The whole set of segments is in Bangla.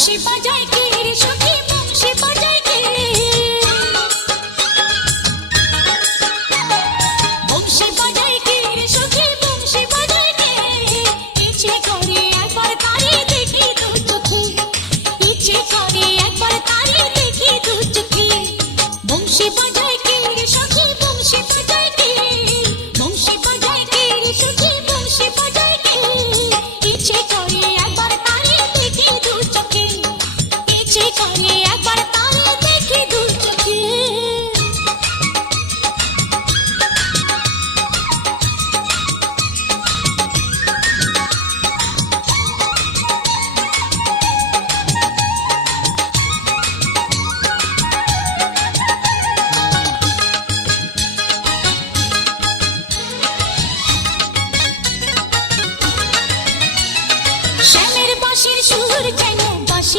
সে বাজায়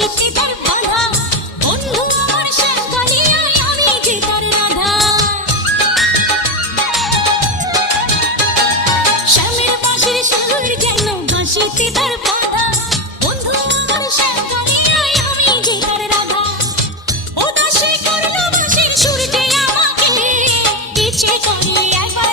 এসেছি তার বাধা। বন্ধু আমার শান্তানিয়ায় আমি যে তার রাধা স্বামীর পাশের শুরুর যেন বাসিতে তার বাধা। বন্ধু আমার শান্তানিয়ায় আমি যে তার রাধা উদাসী করল বাসের সূর্যে আমাকে। বেঁচে করলে একবার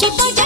বংশী বাজায়